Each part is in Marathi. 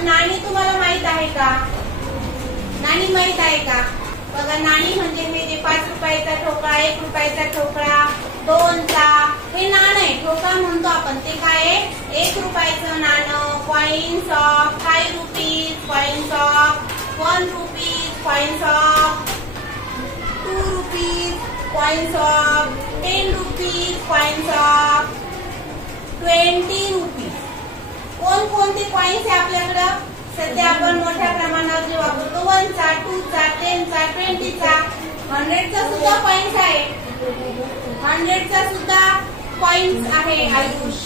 मग नाणी तुम्हाला माहित आहे का? नाणी माहित आहे का? बघा, नाणी म्हणजे हे जे 5 रुपयाचा ठोकळा, 1 रुपयाचा ठोकळा, 2चा, हे नाणं आहे. ठोकळा म्हणतो आपण, ते काय आहे? 1 रुपयाचं नाणं. Coins of 5 rupees, coins of 1 rupees, coins of 2 rupees, coins of 10 rupees, coins of 20 rupees. कोणकोणते कॉइन्स आहे आपल्याकडं? सध्या आपण मोठ्या प्रमाणावर जे वापरतो, 1चा, 2चा, 10चा, 20चा, 100चा सुद्धा कॉइन्स आहे. 100चा सुद्धा कॉइन्स आहे आयुष.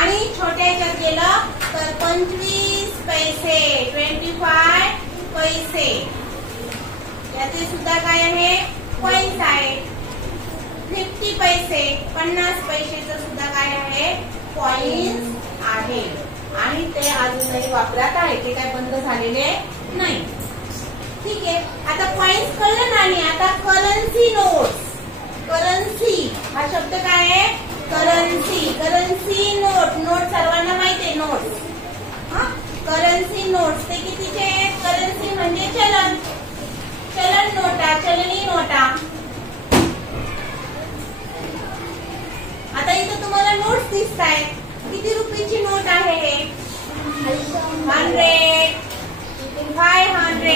आणि छोट्या ह्याच्यात गेलं तर 25 पैसे, 25 पैसे, याचे सुद्धा काय आहे? कॉइन्स आहे. 50 पैसे, 50 पैसेचं सुद्धा काय आहे? कॉइन्स आहे. आणि ते अजूनही वापरात आहे, ते काय बंद झालेले नाही. ठीक आहे, आता कॉइन्स कळलं ना. आणि आता करन्सी नोट्स. करन्सी हा शब्द काय आहे? करन्सी. Currency note. नोट सर्वांना माहिती आहे, नोट. करन्सी नोट्स ते कितीचे आहेत? करन्सी म्हणजे चलन. चलन नोटा, चलनी नोटा. आता इथं तुम्हाला नोट्स दिसत आहेत. किती रुपयाची नोट आहे हे? 100, 500,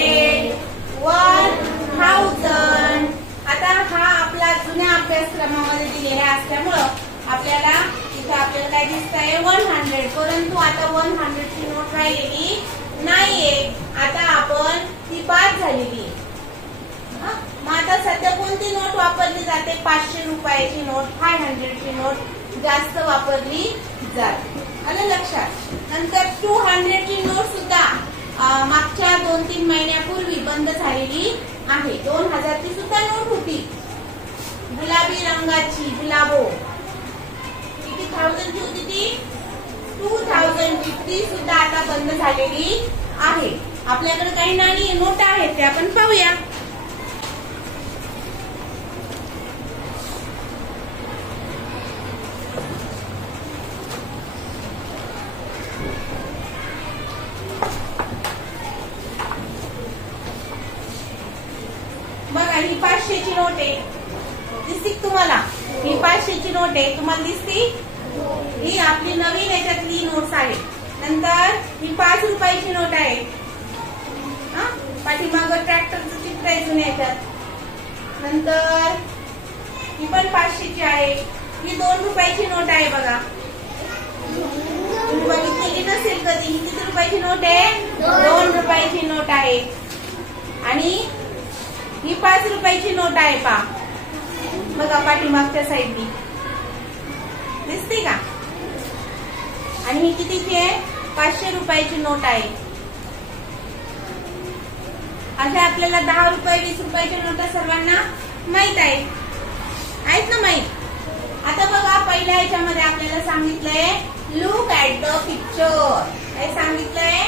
1000. आता हा आपला जुन्या अभ्यासक्रमामध्ये दिलेला असल्यामुळं आपल्याला इथं आपल्याला काय दिसत आहे? 100. परंतु आता 100 ची नोट राहिलेली नाहीये. आता आपण ती बाद झालेली. मग आता सध्या कोणती नोट वापरली जाते? 500 रुपयाची नोट, 500 ची नोट जास्त वापरली जाते. आलं लक्षात? नंतर 200 ची नोट सुद्धा मागच्या 2-3 महिन्यापूर्वी बंद झालेली आहे. 2000 ची सुद्धा नोट होती, गुलाबी रंगाची, गुलाबो. किती थाउजंड ची होती ती? 2000 ची. ती सुद्धा आता बंद झालेली आहे. आपल्याकडे काही नाणी नोटा आहेत, ते आपण पाहूया. बघा, ही 500 ची नोट आहे. दिसती तुम्हाला? ही 500 ची नोट आहे, तुम्हाला दिसती? ही आपली नवीन याच्यातली नोट्स आहे. नंतर ही 5 रुपयाची नोट आहे. पाठीमागं ट्रॅक्टरचं चित्र आहे जुन्या याच्यात. नंतर ही पण 500 ची आहे. ही 2 रुपयाची नोट आहे. बघा, तुम्ही बघितलेली नसेल कधी. ही किती रुपयाची नोट आहे? 2 रुपयाची नोट आहे. आणि ही 5 रुपयाची नोट आहे. पहा बघा, पाठीमागच्या साईडनी दिसते का? आणि ही कितीची आहे? 500 रुपयाची नोट आहे. अशा आपल्याला 10 रुपये, 20 रुपयाच्या नोटा सर्वांना माहित आहेत ना? माहित. आता बघा, पहिल्या ह्याच्यामध्ये आपल्याला सांगितलंय लुक ऍट द पिक्चर. काय सांगितलंय?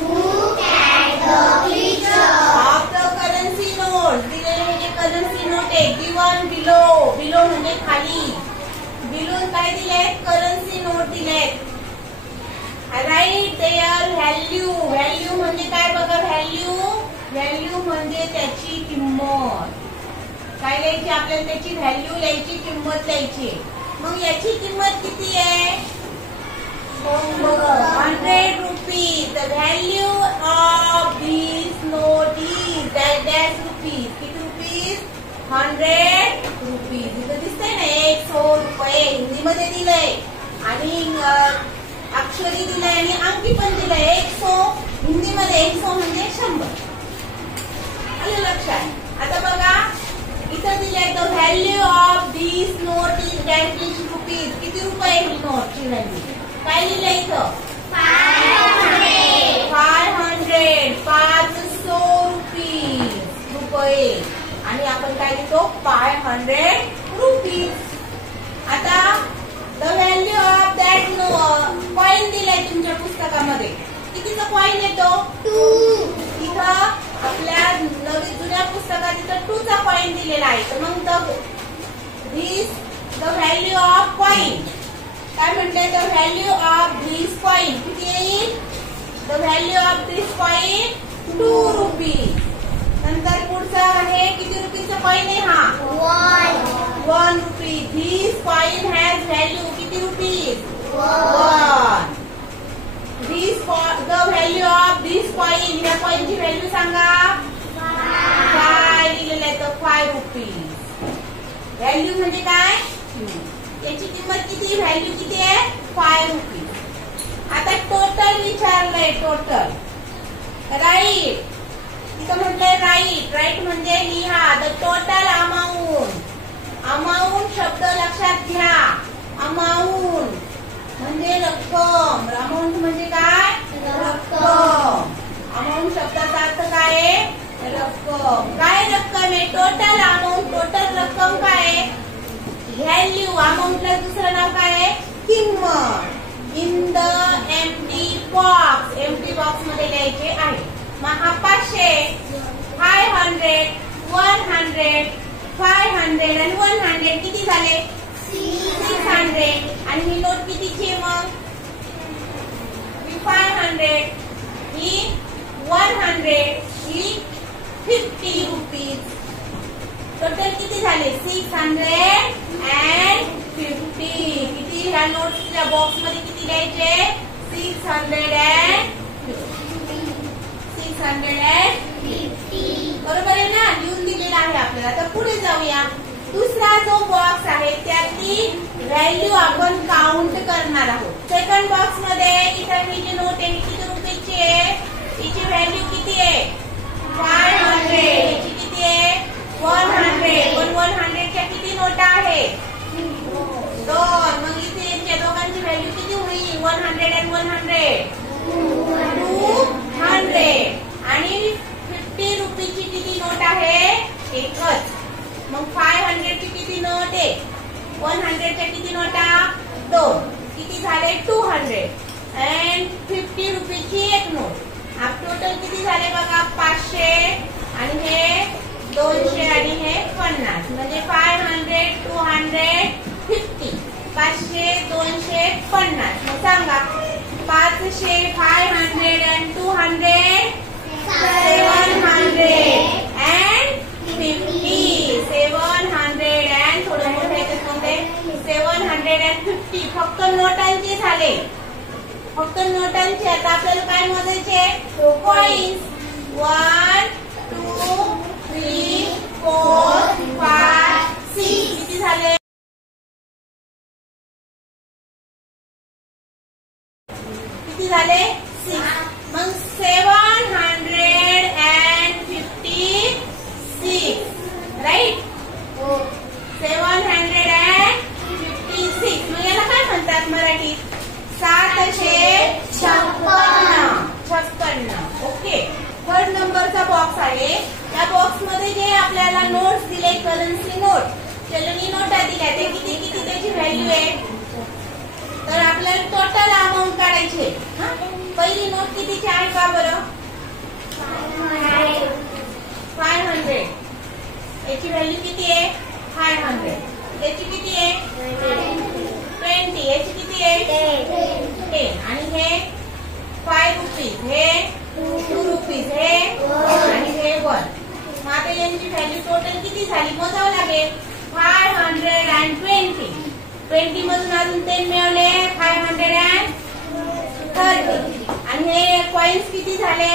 Look at the picture of the currency note. दिलेले जे करन्सी नोट आहे, गिवन बिलो. बिलो म्हणजे खाली. बिलो काय दिलेत? करन्सी नोट दिलेत. Right there value. व्हॅल्यू म्हणजे काय? बघा, व्हॅल्यू. व्हॅल्यू म्हणजे त्याची किंमत. काय लिहायची आपल्याला? त्याची व्हॅल्यू लिहायची, किंमत लिहायची. मग याची किंमत किती आहे? 100 rupees. The value of this note is dash rupees. किती रुपीज? 100 रुपीज. इथं दिसतंय ना 100 रुपये हिंदीमध्ये दिलंय आणि अक्षरी दिलंय आणि अंकी पण दिलंय. 100 हिंदीमध्ये 100 म्हणजे 100. आलं लक्षात? आता बघा, इथं दिलंय the value of this note is dash rupees. किती रुपये ही नोटची व्हॅल्यू? काय लिहिलंय इथं? 500. 500 रुपये. आणि आपण काय लिहितो? 500 रुपीज. आता the value of that coin दिलाय तुमच्या पुस्तकामध्ये. कितीचा कॉइन येतो? 2. इथं आपल्या नवीन जुन्या पुस्तकात इथं 2 चा कॉइन दिलेला आहे. तर मग द व्हॅल्यू ऑफ कॉइन काय म्हटलंय? The value of this coin किती येईल? The value of this coin 2 rupees. नंतर पुढचा आहे किती रुपीचा कॉइन आहे हा 1 rupee. This coin has value किती rupees 1. The value of this coin, या कॉइनची व्हॅल्यू सांगा 5 लिहिलेलं आहे तर 5 रुपीज. व्हॅल्यू म्हणजे काय याची किंमत किती व्हॅल्यू किती आहे 5 रुपीज. आता टोटल विचारलंय टोटल राईट. तिथं म्हटलंय राईट. राईट म्हणजे लिहा द टोटल अमाऊंट. अमाऊंट शब्द लक्षात घ्या. अमाऊंट म्हणजे रक्कम. अमाऊंट म्हणजे काय रक्कम. अमाऊंट शब्दाचा अर्थ काय आहे रक्कम. काय रक्कम आहे टोटल अमाऊंट. टोटल रक्कम काय आहे व्हॅल्यू. अमाऊंटला दुसरं नाव काय आहे किंमत. In the empty box. Empty box मध्ये लिहायचे आहे. मग हा 500 500 100 500 आणि 100 किती झाले 600. आणि ही नोट कितीची मग 500 ही 100 ही 50 रुपीज. टोटल किती झाले 650. किती ह्या नोट्सच्या बॉक्स मध्ये किती लिहायचे 650. बरोबर आहे ना. लिहून दिलेला आहे आपल्याला. आता पुढे जाऊया. दुसरा जो बॉक्स आहे त्यातली व्हॅल्यू आपण काउंट करणार आहोत. सेकंड बॉक्स मध्ये इथं ही जी नोट आहे किती रुपयाची आहे हिची व्हॅल्यू किती आहे 500. हिची किती आहे 100. पण 100 च्या किती नोटा आहे 2. मग इथे या दोघांची व्हॅल्यू किती होईल 100 आणि 100 200. आणि 50 रुपीची किती नोट आहे एकच. मग 500 ची किती नोट आहे 100 च्या किती नोटा 2. किती झाले 200. आणि 50 रुपीची एक नोट. आप टोटल किती झाले बघा 500 आणि हे 200 आणि हे 50. म्हणजे 500 200 50. 500 200 50. मग सांगा 500 500 and 200 700 and 50. 700 and थोडं मोठं याच्यात कोणते 750. फक्त नोटांचे झाले. फक्त नोटांचे. आता आपल्याला काय मोजायचे कॉइन्स 1 2 3 4 5 6. किती झाले किती झाले 6. मग 756 राईट 756. मग याला काय म्हणतात मराठीत 756. ओके. थर्ड नंबरचा बॉक्स आहे. या बॉक्स मध्ये जे आपल्याला नोट्स दिले करन्सी नोट चलनी नोटा दिल्या ते किती किती त्याची व्हॅल्यू आहे. तर आपल्याला टोटल अमाऊंट काढायची आहे. पहिली नोट कितीची आहे का बरं 500. याची व्हॅल्यू किती आहे 500. याची किती आहे 20. याची किती आहे 10. आणि हे 5 रुपीज हे 2 रुपीज हे आणि हे 1. मग आता यांची व्हॅल्यू टोटल किती झाली मोजावं लागेल 520. 20 मधून अजून 10 मिळवले 530. आणि हे कॉइन्स किती झाले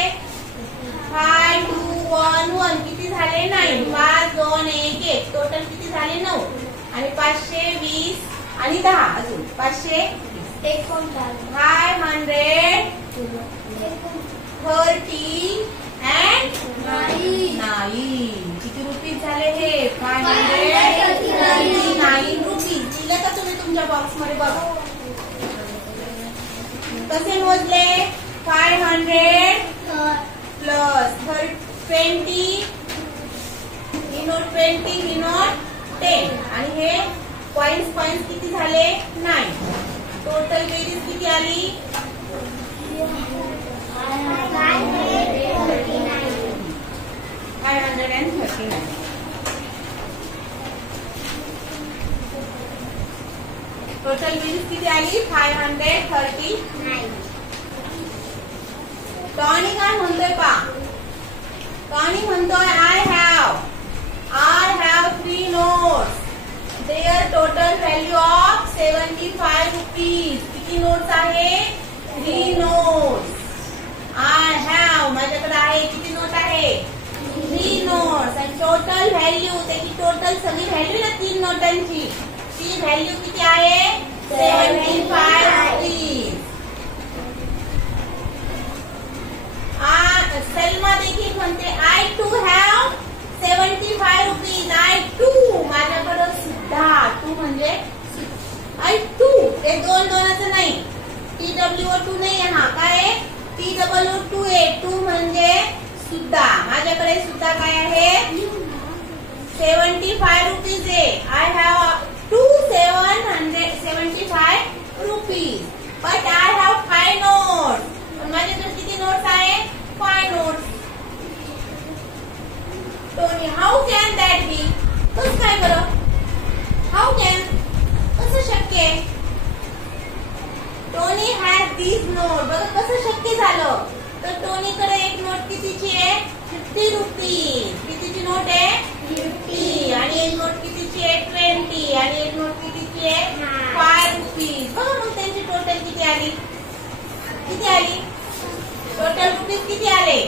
5 2 1 1. किती झाले 9. 5 2 1 1. टोटल किती झाले 9. आणि 520 आणि 10 अजून 520. 530 and 9. किती रुपीज झाले हे 539 रुपीज. दिले का तुम्ही तुमच्या बॉक्स मध्ये बघा कसे मोजले 500 प्लस 20 ही नोट 20 ही नोट 10. आणि हे कॉइन्स किती झाले 9. टोटल बेरीज किती आली 539. टोटल बेरीज किती आली 539. टॉनी काय म्हणतोय पा? टॉनी म्हणतोय I have 3 notes. Their total value of 75 rupees. किती नोट्स आहे? 3 notes. I have माझ्याकडे आहे किती नोट आहे? 3 notes. आणि टोटल व्हॅल्यू त्याची टोटल सगळी व्हॅल्यू ना 3 नोटांची ती व्हॅल्यू किती आहे? 75 rupees. सलमा देखील म्हणते I too have 75 rupees. I too माझ्याकडे सुद्धा टू म्हणजे I too ते दोनाचं नाही TWO2 नाही आहे हा काय TWO2 आहे टू म्हणजे सुद्धा माझ्याकडे सुद्धा काय आहे 75 rupees आहे. I have 775 rupees but I have 5 notes. माझ्याकडे किती नोट्स आहे? 5 notes. Tony, how can that be? कसं काय बरं? How can? कसं शक्य आहे? Tony has these notes. बघा कसं शक्य झालं? तर टोनीकडे एक नोट कितीची आहे? 50 rupees. कितीची नोट आहे? 50. आणि एक नोट कितीची आहे? 20. आणि एक नोट कितीची आहे? 5 rupees. बघा मग त्यांची टोटल किती आली? किती आली? टोटल रुपीज किती आले?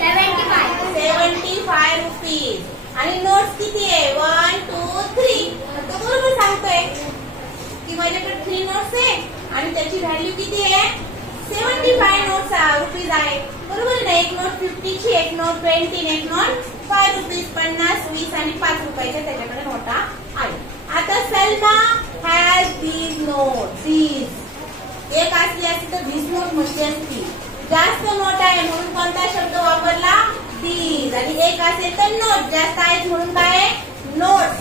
75 rupees. आणि नोट्स किती आहे? 1 2 3. तो बरोबर सांगतोय की माझ्याकडे 3 नोट्स आहे आणि त्याची व्हॅल्यू किती आहे? 75 नोट्स रुपीज आहे. बरोबर ना? एक नोट 50 ची, एक नोट 20, एक नोट 5 rupees. 50, 20 आणि 5 रुपयाच्या त्याच्याकडे नोटा आहे. आता Salma has these note. These एक असली असती तर 20 नोट म्हटली असती. जास्त नोट आहे म्हणून कोणता शब्द वापरला? दीज. आणि एक असेल तर नोट. जास्त आहेत म्हणून काय? नोट्स.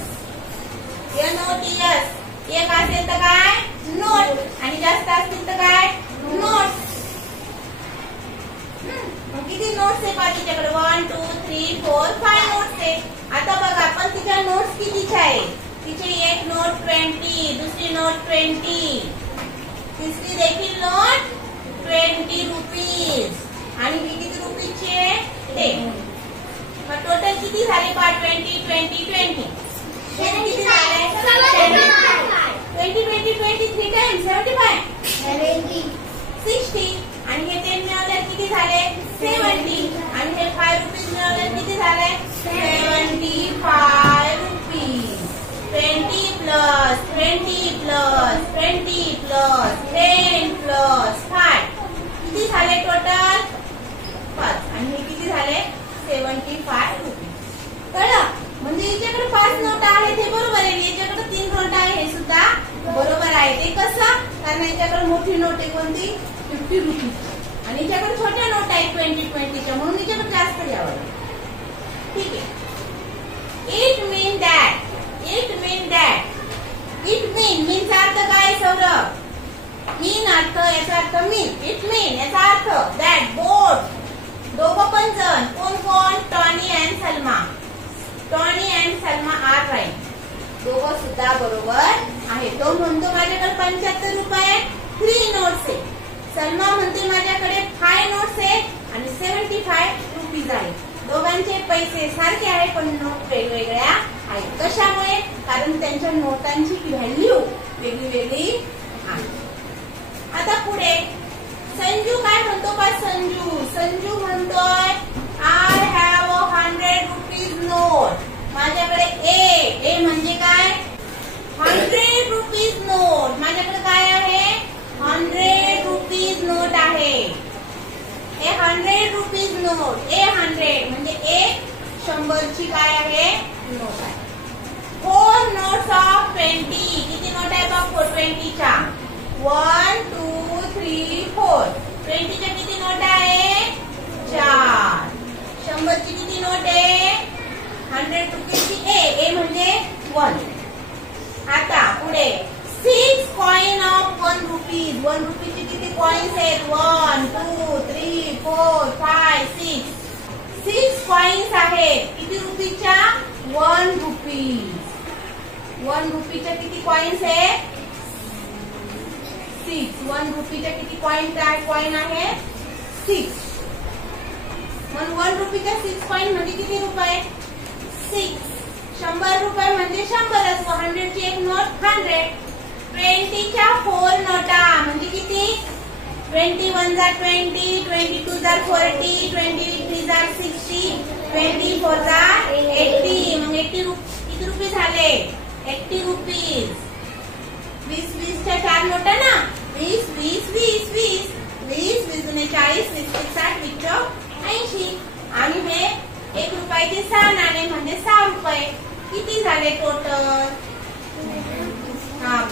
NOTS. एक असेल तर काय? नोट. आणि जास्त असतील तर काय? नोट्स. किती नोट्स आहे पहा तिच्याकडे? 1 2 3 4 5 नोट्स आहे. आता बघा पण तिच्या नोट्स कितीच्या आहे? तिची एक नोट 20, दुसरी नोट 20, तिसरी देखील नोट 20 rupees. आणि ही किती रुपीची आहे? 10. मग टोटल किती झाले पहा? 20 20 20. किती झाले? 20 20 20 3 times 75 60. आणि हे 10 मिळवल्यावर किती झाले? 70. आणि हे 5 rupees मिळवल्यावर किती झाले? 75 rupees. 20 plus 20 plus 20 plus 10 plus 5 किती झाले टोटल? 5. आणि हे किती झाले? 75 rupees. कळलं? म्हणजे हिच्याकडे 5 नोट आहेत हे बरोबर आहे. याच्याकडे 3 नोट आहे हे सुद्धा बरोबर आहे. ते कसं? कारण याच्याकडे मोठी नोट आहे कोणती? 50 rupees. आणि हिच्याकडे छोट्या नोट आहे 20 20च्या म्हणून हिच्याकडे जास्त घ्यावं लागेल. ठीक आहे. It mean that. It mean that. It मीनचा अर्थ काय सौरभ? मीन अर्थ याचा अर्थ मीन. इट मीन याचा अर्थ दॅट बोथ दोघं पण जण कोण कोण? Tony and Salma. Tony and Salma are right. दोघं सुद्धा बरोबर आहे. तो म्हणतो माझ्याकडे 75 रुपये 3 नोट्स आहे. सलमा म्हणते माझ्याकडे 5 नोट्स आहे आणि 75 रुपीज आहे. दोघांचे पैसे सारखे आहे पण नोट वेगवेगळ्या आहेत. कशामुळे? कारण त्यांच्या नोटांची व्हॅल्यू वेगळी वेगळी आहे. आता पुढे संजू काय म्हणतो का? संजू म्हणतोय आय हॅव 100 rupees नोट. माझ्याकडे ए म्हणजे काय? 100 rupees नोट. माझ्याकडे काय आहे? 100 rupees नोट आहे. ए 100 rupees नोट. ए 100 म्हणजे एक 100ची काय आहे? नोट आहे. 4 notes of 20. किती नोट आहे बघ? 20च्या 1 2 3 4. 20च्या किती नोट आहे? 4. 100ची किती नोट आहे? 100 रुपीची ए म्हणजे 1. आता पुढे 6 coin of 1 rupees. 1 रुपीची किती कॉइन्स आहेत? 1 2 3 4 5 6. 6 कॉइन्स आहेत. किती रुपीच्या? 1 rupees. 1 रुपीच्या किती कॉइन्स आहेत? 6. 1 रुपीच्या किती कॉइन आहे? 6. मग 1 रुपीचा 6 कॉइन म्हणजे किती रुपये? 6. 100 रुपये म्हणजे 100च. 100 ची एक नोट 100. 20च्या 4 नोटा म्हणजे किती? 21 जा 20, 22 जा 40, 23 जा 60, 24 जा 80. मग 80 किती रुपये झाले? 80 रुपीज. 20च्या 4 नोटा ना, 20 20 20 20 20 20 गुणे 40, 20 60, 20 80. आणि हे 1 रुपयाचे 6 नाणे म्हणजे 6 रुपये. किती झाले टोटल?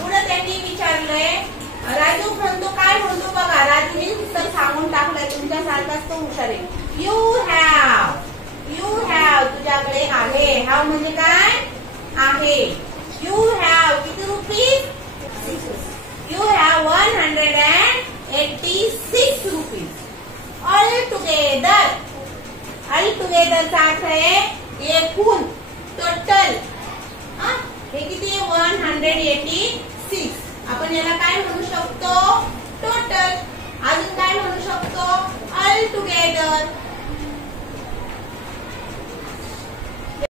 पुढे त्यांनी विचारलंय, राजू म्हणतो काय म्हणतो बघा. राजूने उत्तर सांगून टाकलंय, तुमच्यासारखाच तो हुशार आहे. यू हॅव तुझ्याकडे आहे. हॅव म्हणजे काय? आहे. यू हॅव किती rupees? You have 186 rupees. All टुगेदरचा अर्थ आहे एकूण, टोटल. हे किती आहे? 186. आपण याला काय म्हणू शकतो? टोटल. अजून काय म्हणू शकतो? All together.